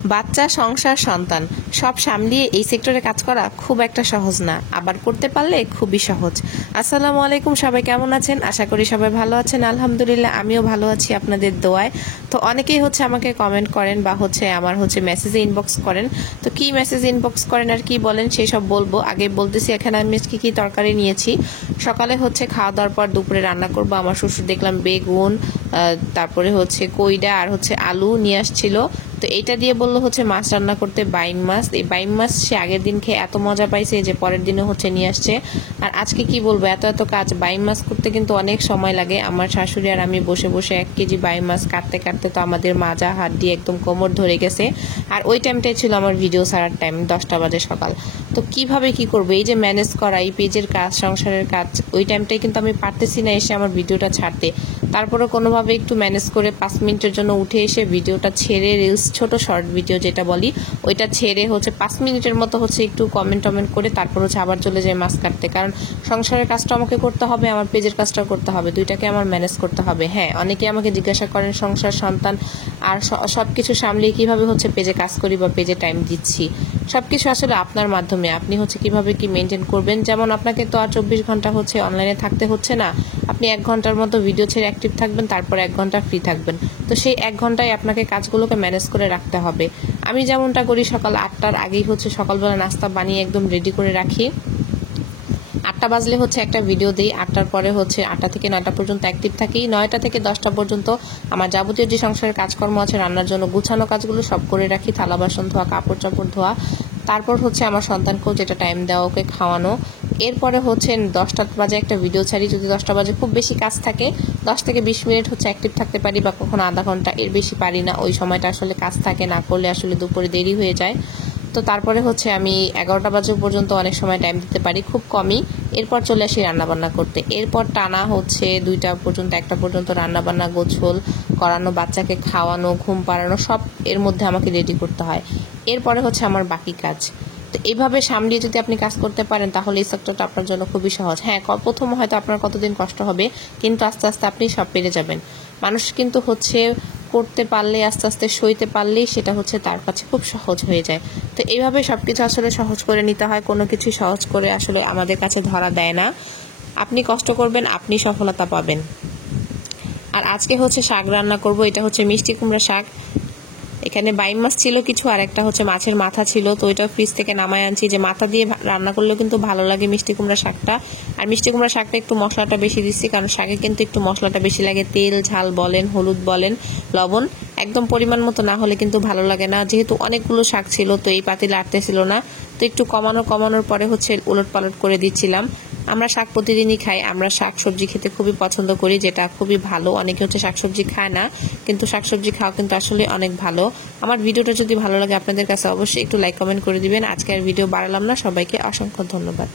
বাচ্চা, সংসার, সন্তান সব সামলিয়ে এই সেক্টরে কাজ করা খুব একটা সহজ না, আবার করতে পারলে খুবই সহজ। আসসালামু আলাইকুম, সবাই কেমন আছেন? আশা করি সবাই ভালো আছেন। আলহামদুলিল্লাহ, আমিও ভালো আছি আপনাদের দোয়ায়। তো অনেকেই আমাকে কমেন্ট করেন বা আমার মেসেজে ইনবক্স করেন। তো কি মেসেজ ইনবক্স করেন আর কি বলেন সেই সব বলবো। আগে বলতেছি এখানে আমি কি তরকারি নিয়েছি। সকালে খাওয়া দাওয়ার পর দুপুরে রান্না করবো। আমার শ্বশুর দেখলাম বেগুন, তারপরে কইডা আর আলু নিয়ে আসছিল। তো এইটা দিয়ে বললো মাছ রান্না করতে, বাইম মাছ। এই বাইম মাছ সে আগের দিন খেয়ে এত মজা পাইছে যে পরের দিনও নিয়ে আসছে। আর আজকে কি বলবো, এত এত কাজ। বাইম মাছ করতে কিন্তু অনেক সময় লাগে। আমার শাশুড়ি আর আমি বসে বসে 1 কেজি বাইম মাছ কাটতে কাটতে তো আমাদের মাজা হাত দিয়ে একদম কোমর ধরে গেছে। আর ওই টাইমটাই ছিল আমার ভিডিও ছাড়ার টাইম, 10টা বাজে সকাল। তো কিভাবে কি করবো, এই যে ম্যানেজ করা, এই পেজের কাজ, সংসারের কাজ, ওই টাইমটাই কিন্তু আমি পারতেছি না এসে আমার ভিডিওটা ছাড়তে। তারপরে কোনোভাবে একটু ম্যানেজ করে 5 মিনিটের জন্য উঠে এসে ভিডিওটা ছেড়ে, রিলস ছোট শর্ট ভিডিও যেটা বলি ওইটা ছেড়ে 5 মিনিটের মতো একটু কমেন্ট করে তারপর আবার চলে যায় মাছ কাটতে। কারণ সংসারের কাজটা আমাকে করতে হবে, আমার পেজের কাজটাও করতে হবে, দুইটাকে আমার ম্যানেজ করতে হবে। হ্যাঁ, অনেকে আমাকে জিজ্ঞাসা করেন সংসার, সন্তান আর সবকিছু সামলিয়ে কিভাবে পেজে কাজ করি বা পেজে টাইম দিচ্ছি। সবকিছু আসলে আপনার মাধ্যমে, আপনি কিভাবে কি মেনটেন করবেন। যেমন আপনাকে তো আর 24 ঘন্টা অনলাইনে থাকতে হচ্ছে না। আপনি 1 ঘন্টার মতো ভিডিও ছেড়ে অ্যাক্টিভ থাকবেন, তারপর 1 ঘন্টা ফ্রি থাকবেন। তো সেই 1 ঘন্টায় আপনাকে কাজগুলোকে ম্যানেজ করে রাখতে হবে। আমি যেমনটা করি, সকাল 8টার আগেই সকালবেলা নাস্তা বানিয়ে একদম রেডি করে রাখি। 8টা বাজলে একটা ভিডিও দিই। 8টার পরে 8টা থেকে 9টা পর্যন্ত অ্যাক্টিভ থাকি। 9টা থেকে 10টা পর্যন্ত আমার যাবতীয় যে সংসারের কাজকর্ম আছে, রান্নার জন্য গুছানো কাজগুলো সব করে রাখি, থালা বাসন ধোয়া, কাপড় চাপড় ধোয়া। তারপর আমার সন্তানকেও যেটা টাইম দেওয়া, ওকে খাওয়ানো। এরপরে 10টা বাজে একটা ভিডিও ছাড়ি। যদি 10টা বাজে খুব বেশি কাজ থাকে, 10 থেকে 20 মিনিট অ্যাক্টিভ থাকতে পারি, বা কখনো আধা ঘন্টা, এর বেশি পারি না। ওই সময়টা আসলে কাজ থাকে, না করলে আসলে দুপুরে দেরি হয়ে যায়। তো তারপরে আমি 11টা বাজে পর্যন্ত অনেক সময় টাইম দিতে পারি, খুব কমই। এরপর চলে আসি রান্নাবান্না করতে। এরপর টানা 2টা পর্যন্ত, 1টা পর্যন্ত রান্নাবান্না, গোছল করানো, বাচ্চাকে খাওয়ানো, ঘুম পাড়ানো, সব এর মধ্যে আমাকে রেডি করতে হয়। এরপরে আমার বাকি কাজ। তো এইভাবে সামলিয়ে যদি আপনি কাজ করতে পারেন, তাহলে এই সেক্টরটা আপনার জন্য খুবই সহজ। হ্যাঁ, প্রথম হয়তো আপনার কতদিন কষ্ট হবে, কিন্তু আস্তে আস্তে আপনি সব পেরে যাবেন। মানুষ কিন্তু করতে পারলে, আস্তে আস্তে সইতে পারলেই সেটা তার কাছে খুব সহজ হয়ে যায়। তো এইভাবে সবকিছু আসলে সহজ করে নিতে হয়। কোনো কিছু সহজ করে আসলে আমাদের কাছে ধরা দেয় না। আপনি কষ্ট করবেন, আপনি সফলতা পাবেন। আর আজকে শাক রান্না করব। এটা মিষ্টি কুমড়া শাক। এখানে বাইম মাছ ছিল কিছু, আর একটা মাছের মাথা ছিল। তো ওইটা ফ্রিজ থেকে নামায় আনছি, যে মাথা দিয়ে রান্না করলেও কিন্তু ভালো লাগে মিষ্টি কুমড়া শাকটা। আর মিষ্টি কুমড়া শাকটা একটু মশলাটা বেশি দিচ্ছি, কারণ শাকে কিন্তু একটু মশলাটা বেশি লাগে। তেল, ঝাল বলেন, হলুদ বলেন, লবণ একদম পরিমাণ মতো না হলে কিন্তু ভালো লাগে না। যেহেতু অনেকগুলো শাক ছিল, তো এই পাতিলে আটতেছিল না। তো একটু কমানোর পরে উলট পালট করে দিচ্ছিলাম। আমরা শাক প্রতিদিনই খাই, আমরা শাক সবজি খেতে খুবই পছন্দ করি, যেটা খুবই ভালো। অনেকে শাকসবজি খায় না, কিন্তু শাকসবজি খাওয়া কিন্তু আসলে অনেক ভালো। আমার ভিডিওটা যদি ভালো লাগে আপনাদের কাছে, অবশ্যই একটু লাইক কমেন্ট করে দিবেন। আজকে আর ভিডিও বাড়ালাম না, সবাইকে অসংখ্য ধন্যবাদ।